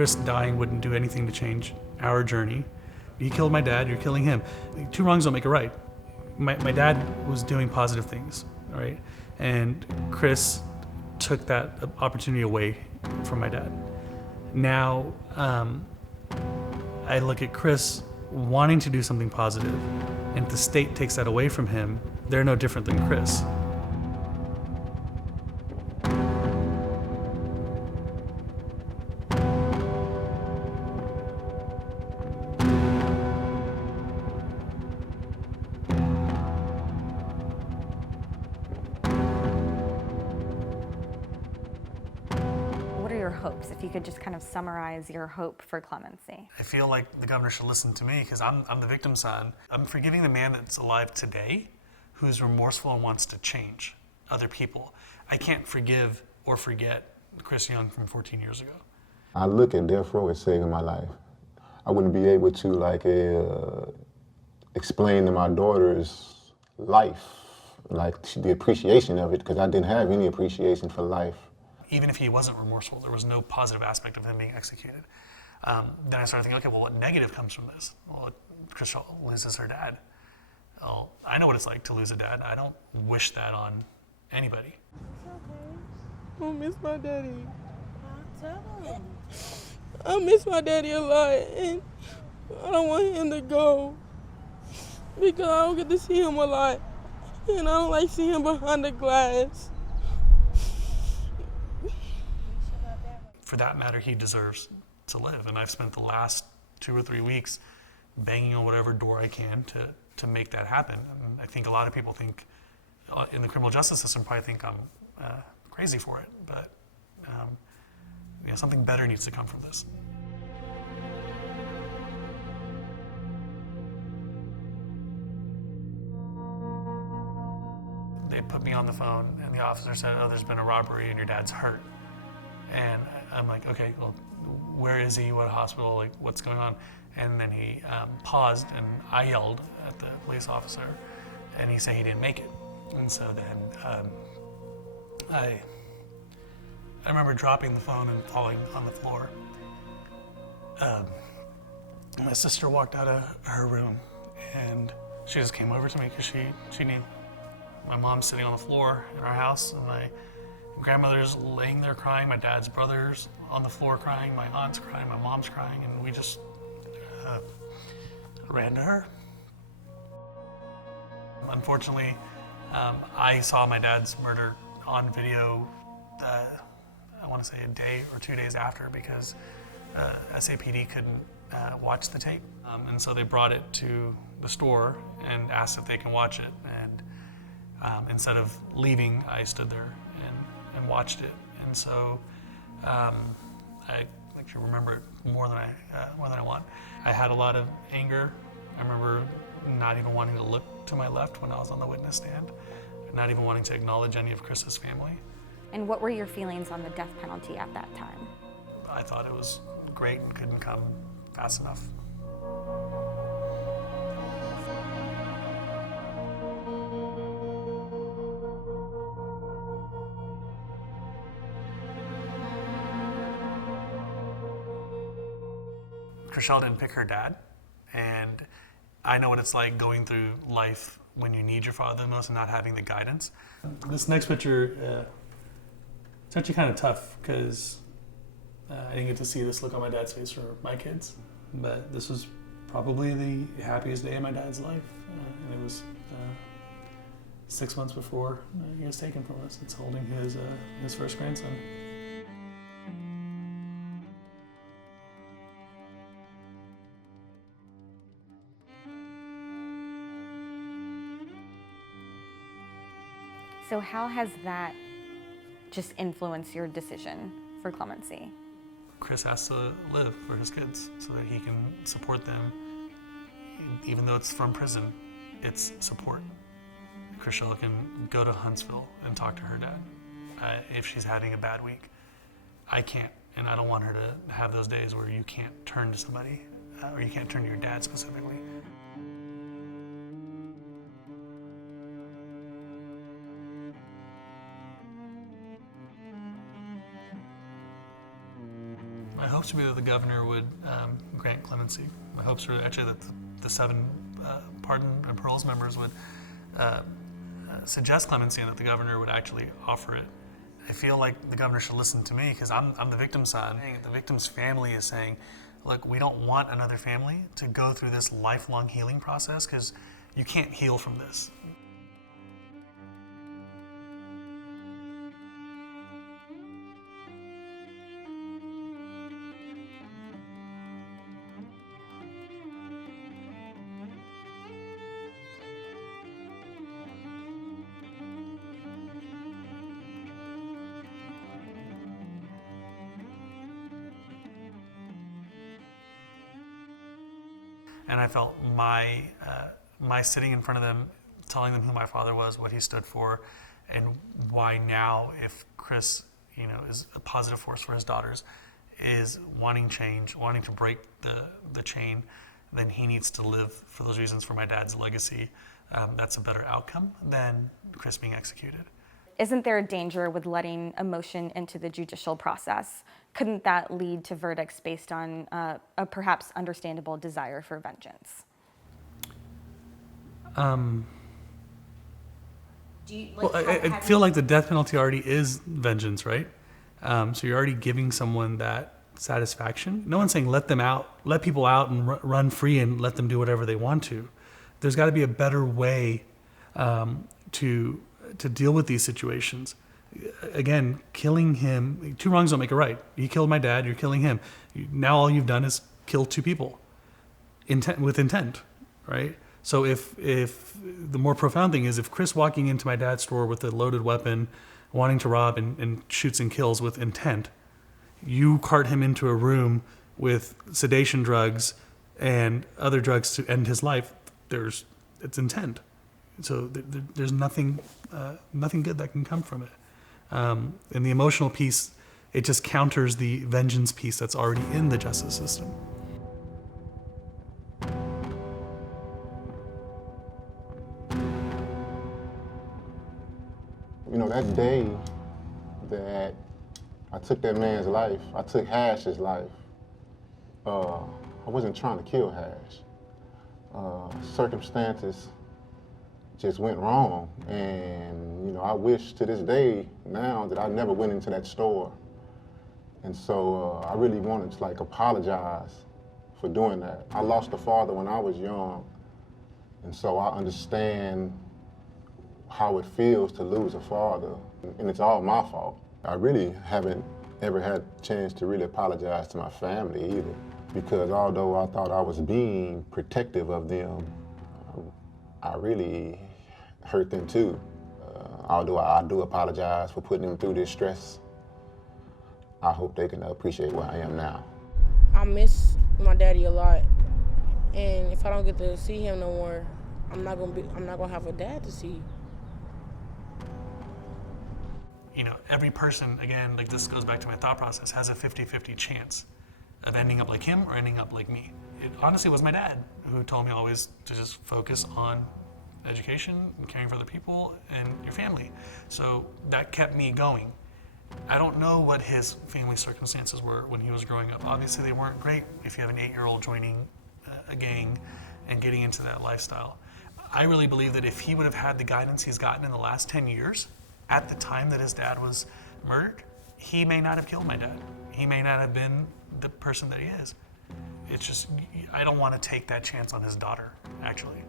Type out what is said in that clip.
Chris dying wouldn't do anything to change our journey. He killed my dad, you're killing him. Two wrongs don't make a right. My dad was doing positive things, all right? And Chris took that opportunity away from my dad. Now, I look at Chris wanting to do something positive, and if the state takes that away from him, they're no different than Chris. What are your hopes, if you could just kind of summarize your hope for clemency? I feel like the governor should listen to me because I'm the victim's son. I'm forgiving the man that's alive today who's remorseful and wants to change other people. I can't forgive or forget Chris Young from 14 years ago. I look at death row as saving my life. I wouldn't be able to explain to my daughter's life, like the appreciation of it, because I didn't have any appreciation for life. Even if he wasn't remorseful, there was no positive aspect of him being executed. Then I started thinking, okay, well, what negative comes from this? Well, Crishelle loses her dad. Well, I know what it's like to lose a dad. I don't wish that on anybody. I miss my daddy. I miss my daddy a lot, and I don't want him to go because I don't get to see him a lot, and I don't like seeing him behind the glass. For that matter, he deserves to live, and I've spent the last 2 or 3 weeks banging on whatever door I can to make that happen. And I think a lot of people think, in the criminal justice system, probably think I'm crazy for it, but something better needs to come from this. They put me on the phone, and the officer said, "Oh, there's been a robbery, and your dad's hurt." And I'm like, okay, well, where is he? What hospital? Like, what's going on? And then he paused, and I yelled at the police officer, and he said he didn't make it. And so then I remember dropping the phone and falling on the floor. My sister walked out of her room, and she just came over to me because she knew. My mom's sitting on the floor in our house, and my grandmother's laying there crying, my dad's brother's on the floor crying, my aunt's crying, my mom's crying, and we just ran to her. Unfortunately, I saw my dad's murder on video, I want to say a day or 2 days after, because SAPD couldn't watch the tape. And so they brought it to the store and asked if they can watch it. And instead of leaving, I stood there and watched it. And so I actually remember it more than I want. I had a lot of anger. I remember not even wanting to look to my left when I was on the witness stand, not even wanting to acknowledge any of Chris's family. And what were your feelings on the death penalty at that time? I thought it was great and couldn't come fast enough. Crishelle didn't pick her dad, and I know what it's like going through life when you need your father the most and not having the guidance. This next picture, it's actually kind of tough because I didn't get to see this look on my dad's face for my kids, but this was probably the happiest day of my dad's life, and it was 6 months before he was taken from us. It's holding his first grandson. So how has that just influenced your decision for clemency? Chris has to live for his kids so that he can support them. Even though it's from prison, it's support. Crishelle can go to Huntsville and talk to her dad if she's having a bad week. I can't, and I don't want her to have those days where you can't turn to somebody, or you can't turn to your dad specifically. I hopes would be that the governor would grant clemency. My hopes are actually that the 7 pardon and paroles members would suggest clemency and that the governor would actually offer it. I feel like the governor should listen to me because I'm the victim's side. The victim's family is saying, look, we don't want another family to go through this lifelong healing process because you can't heal from this. And I felt my sitting in front of them, telling them who my father was, what he stood for, and why now, if Chris, is a positive force for his daughters, is wanting change, wanting to break the chain, then he needs to live for those reasons for my dad's legacy. That's a better outcome than Chris being executed. Isn't there a danger with letting emotion into the judicial process? Couldn't that lead to verdicts based on a perhaps understandable desire for vengeance? I feel like the death penalty already is vengeance, right? So you're already giving someone that satisfaction. No one's saying let people out and run free and let them do whatever they want to. There's got to be a better way to deal with these situations. Again, killing him, 2 wrongs don't make a right. You killed my dad, you're killing him. Now all you've done is kill 2 people with intent, right? So if the more profound thing is if Chris walking into my dad's store with a loaded weapon, wanting to rob and shoots and kills with intent, you cart him into a room with sedation drugs and other drugs to end his life, it's intent. So there's nothing good that can come from it. And the emotional piece, it just counters the vengeance piece that's already in the justice system. That day that I took that man's life, I took Hash's life, I wasn't trying to kill Hash. Circumstances just went wrong, and I wish to this day now that I never went into that store. And so I really wanted to apologize for doing that. I lost a father when I was young, and so I understand how it feels to lose a father, and it's all my fault. I really haven't ever had a chance to really apologize to my family either, because although I thought I was being protective of them, I really hurt them too. Although I do apologize for putting them through this stress, I hope they can appreciate where I am now. I miss my daddy a lot, and if I don't get to see him no more, I'm not gonna have a dad to see. Every person, again, this goes back to my thought process, has a 50-50 chance of ending up like him or ending up like me. It honestly was my dad who told me always to just focus on education and caring for other people and your family. So that kept me going. I don't know what his family circumstances were when he was growing up. Obviously they weren't great if you have an 8-year-old joining a gang and getting into that lifestyle. I really believe that if he would have had the guidance he's gotten in the last 10 years, at the time that his dad was murdered, he may not have killed my dad. He may not have been the person that he is. It's just, I don't want to take that chance on his daughter, actually.